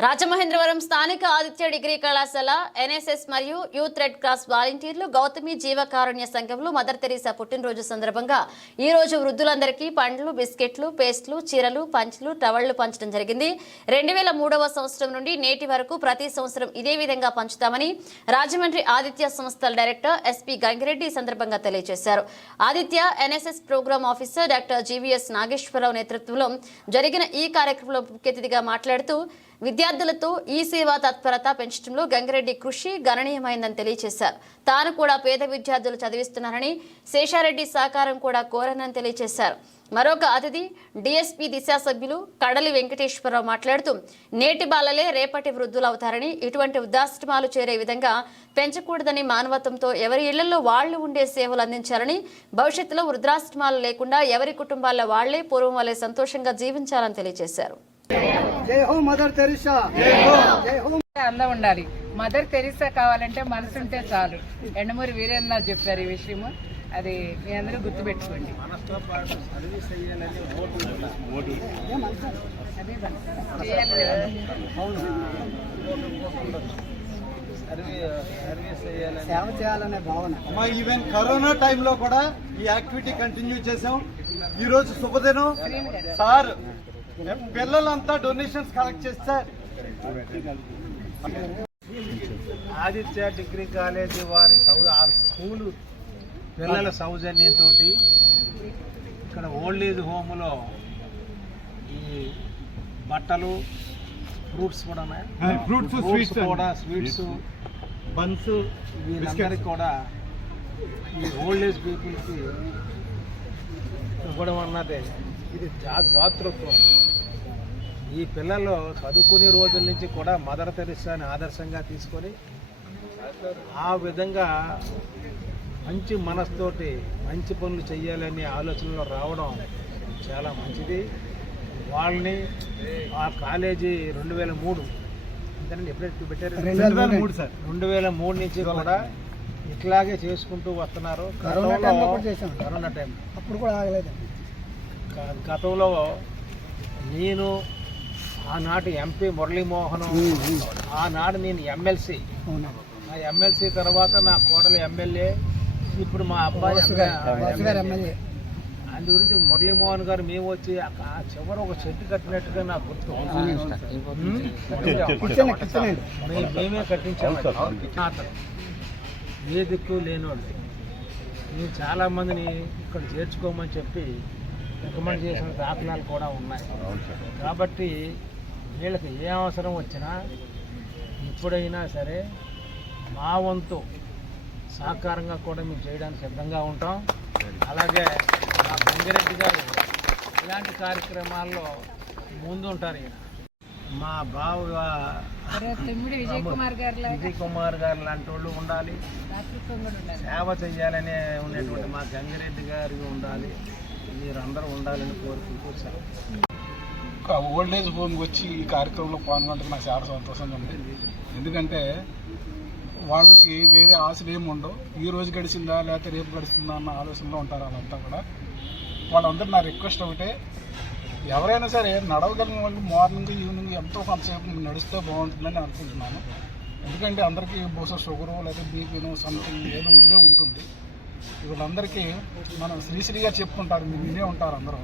రాజమహేంద్రవరం స్థానిక ఆదిత్య డిగ్రీ కళాశాల ఎన్ఎస్ఎస్ మరియు యూత్ రెడ్ క్రాస్ వాలంటీర్లు గౌతమి జీవకారుణ్య సంఘంలో మదర్ తెరీసా పుట్టినరోజు సందర్భంగా ఈ రోజు వృద్ధులందరికీ పండ్లు బిస్కెట్లు పేస్ట్లు చీరలు పంచులు టవళ్ళు పంచడం జరిగింది. రెండు వేల మూడవ సంవత్సరం నుండి నేటి వరకు ప్రతి సంవత్సరం ఇదే విధంగా పంచుతామని రాజమండ్రి ఆదిత్య సంస్థల డైరెక్టర్ ఎస్పీ గంగిరెడ్డి ఈ సందర్భంగా తెలియజేశారు. Aditya NSS programme officer doctor GVS Nageswara Rao నేతృత్వంలో జరిగిన ఈ కార్యక్రమంలో ముఖ్య అతిథిగా మాట్లాడుతూ విద్యార్థులతో ఈ సేవా తత్పరత పెంచడంలో గంగిరెడ్డి కృషి గణనీయమైందని తెలియజేశారు. తాను కూడా పేద విద్యార్థులు చదివిస్తున్నారని శేషారెడ్డి సహకారం కూడా కోరనని తెలియజేశారు. మరొక అతిథి డిఎస్పీ దిశా సభ్యులు కడలి వెంకటేశ్వరరావు మాట్లాడుతూ నేటి బాలలే రేపటి వృద్ధులవుతారని ఇటువంటి వృద్ధాశ్రమాలు చేరే విధంగా పెంచకూడదని మానవత్వంతో ఎవరి ఇళ్ళలో వాళ్ళు ఉండే సేవలు అందించాలని భవిష్యత్తులో వృద్ధాశ్రమాలు లేకుండా ఎవరి కుటుంబాల వాళ్ళే పూర్వం వలె సంతోషంగా జీవించాలని తెలియజేశారు. జై హో మదర్ తెరిసా. జై హో. అందం ఉండాలి. మదర్ తెరిసా కావాలంటే మనసు ఉంటే చాలు ఎండమూరి వీరేంద్ర చెప్పారు ఈ విషయము. అది మీ అందరూ గుర్తుపెట్టుకోండి. సేవ చేయాలనే భావన. మా ఈవెన్ కరోనా టైంలో కూడా ఈ యాక్టివిటీ కంటిన్యూ చేసాం ఈ రోజు శుభదినం సార్ పిల్లలంతా డొనేషన్స్ కలెక్ట్ చేస్తారు ఆదిత్య డిగ్రీ కాలేజీ వారి సౌ ఆ స్కూలు పిల్లల సౌజన్యంతో ఇక్కడ ఓల్డ్ ఏజ్ హోమ్లో ఈ బట్టలు ఫ్రూట్స్ కూడా ఉన్నాయి. ఫ్రూట్స్ ఫ్రూట్స్ స్వీట్స్ కూడా స్వీట్స్ బన్స్ వీళ్ళందరికీ కూడా ఈ ఓల్డ్ ఏజ్ పీపుల్కి ఇవ్వడం అన్నదే. ఇది దాతృత్వం ఈ పిల్లలు చదువుకునే రోజుల నుంచి కూడా మదర్ తెరిసాని ఆదర్శంగా తీసుకొని ఆ విధంగా మంచి మనసుతోటి మంచి పనులు చేయాలనే ఆలోచనలో రావడం చాలా మంచిది. వాళ్ళని ఆ కాలేజీ రెండు వేల మూడు ఎప్పుడైతే పెట్టారు రెండు వేల మూడు సార్. రెండు వేల మూడు నుంచి కూడా ఇట్లాగే చేసుకుంటూ వస్తున్నారు. కరోనా టైంలో. కరోనా టైం అప్పుడు కూడా ఆగలేదండి. గతంలో నేను ఆనాటి ఎంపీ మురళీమోహన్ ఆనాడు నేను ఎమ్మెల్సీ. అవునా? ఆ ఎమ్మెల్సీ తర్వాత నా కోడలు ఎమ్మెల్యే ఇప్పుడు మా అబ్బాయి అందు గురించి మురళీమోహన్ గారు మేము వచ్చి చివర ఒక చెట్టు కట్టినట్టుగా నాకు గుర్తు. మేమే కట్టించాము ఏ దిక్కు లేనోళ్ళు నేను చాలా మందిని ఇక్కడ చేర్చుకోమని చెప్పి రికమెండ్ చేసిన దాఖలాలు కూడా ఉన్నాయి. కాబట్టి వీళ్ళకి ఏ అవసరం వచ్చినా ఎప్పుడైనా సరే మా వంతు సహకారంగా కూడా మేము చేయడానికి సిద్ధంగా ఉంటాం. అలాగే మా గంగిరెడ్డి గారు ఇలాంటి కార్యక్రమాల్లో ముందు ఉంటారు ఈయన. మా బావ విజయ్ కుమార్ గారు లాంటి వాళ్ళు ఉండాలి. సేవ చేయాలనే ఉండేటువంటి మా గంగిరెడ్డి గారు ఉండాలి. మీరందరూ ఉండాలని కోరుకుంటూ ఓల్డ్ ఏజ్ హోమ్కి వచ్చి ఈ కార్యక్రమంలో పాల్గొనడం నాకు చాలా సంతోషంగా ఉంది. ఎందుకంటే వాళ్ళకి వేరే ఆశలు ఏమి ఉండవు. ఈ రోజు గడిచిందా లేకపోతే రేపు గడిచిందా అన్న ఆలోచనలో ఉంటారు వాళ్ళంతా కూడా. వాళ్ళందరూ నా రిక్వెస్ట్ ఒకటే ఎవరైనా సరే నడవగలిగిన వాళ్ళు మార్నింగ్ ఈవినింగ్ ఎంతో కొంతసేపు నడిస్తే బాగుంటుందని అనుకుంటున్నాను. ఎందుకంటే అందరికీ బహుశా షుగరు లేకపోతే బీపీను సంథింగ్ ఏదో ఉండే ఉంటుంది. వీళ్ళందరికీ మనం శ్రీశ్రీగా చెప్పుకుంటారు మీరు వినే ఉంటారు అందరూ.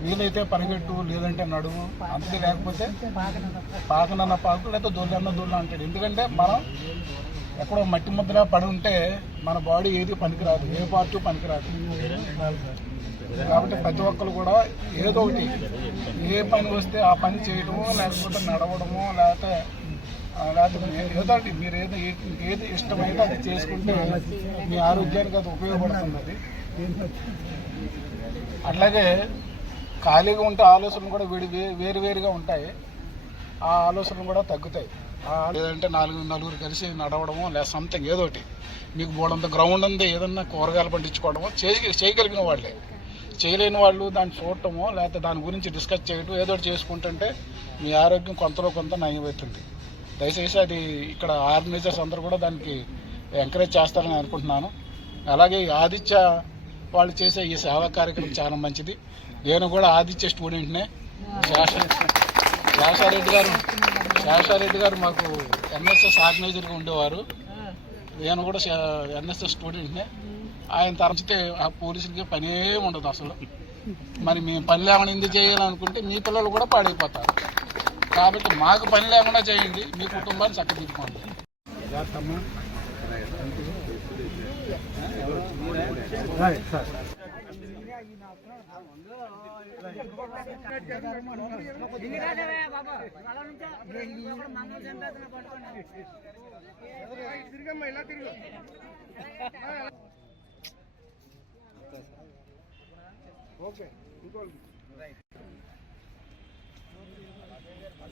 వీలైతే పరిగెట్టు లేదంటే నడువు అంతే లేకపోతే పాకనన్న పాకు లేకపోతే దొల్లన్న దొల్ల అంటాడు. ఎందుకంటే మనం ఎక్కడో మట్టి ముద్ర పడి ఉంటే మన బాడీ ఏది పనికిరాదు ఏ పార్టీ పనికిరాదు. కాబట్టి ప్రతి ఒక్కరు కూడా ఏదో ఒకటి ఏ పని వస్తే ఆ పని చేయడము లేకపోతే నడవడము లేకపోతే లేకపోతే ఏదో మీరు ఏదో ఏది ఇష్టమైతే అది చేసుకుంటే మీ ఆరోగ్యానికి అది ఉపయోగపడుతుంది. అది అట్లాగే ఖాళీగా ఉంటే ఆలోచనలు కూడా విడి వే- వేరు వేరుగా ఉంటాయి. ఆ ఆలోచనలు కూడా తగ్గుతాయి. లేదంటే నాలుగు నలుగురు కలిసి నడవడమో లేదా సంథింగ్ ఏదో ఒకటి మీకు బోడంత గ్రౌండ్ ఉంది ఏదన్నా కూరగాయలు పండించుకోవడమో చేయ చేయగలిగిన వాళ్ళే. చేయలేని వాళ్ళు దాన్ని చూడటమో లేకపోతే దాని గురించి డిస్కస్ చేయడం ఏదో ఒకటి చేసుకుంటుంటే మీ ఆరోగ్యం కొంతలో కొంత నయమవుతుంది దయచేసి అది ఇక్కడ ఆర్గనైజర్స్ అందరూ కూడా దానికి ఎంకరేజ్ చేస్తారని అనుకుంటున్నాను. అలాగే ఈ ఆదిత్య వాళ్ళు చేసే ఈ సేవా కార్యక్రమం చాలా మంచిది. నేను కూడా ఆదిత్య స్టూడెంట్నే. శేషారెడ్డి గారు శేషారెడ్డి గారు మాకు ఎన్ఎస్ఎస్ ఆర్గనైజర్గా ఉండేవారు. నేను కూడా ఎన్ఎస్ఎస్ స్టూడెంట్నే. ఆయన తరచితే ఆ పోలీసులకి పనే ఉండదు అసలు. మరి మేము పని లేవని ఎందుకు చేయాలనుకుంటే మీ పిల్లలు కూడా పాడైపోతారు. కాబట్టి మాకు పని లేకుండా చేయండి. మీ కుటుంబాన్ని చక్కదిద్దుకోండి.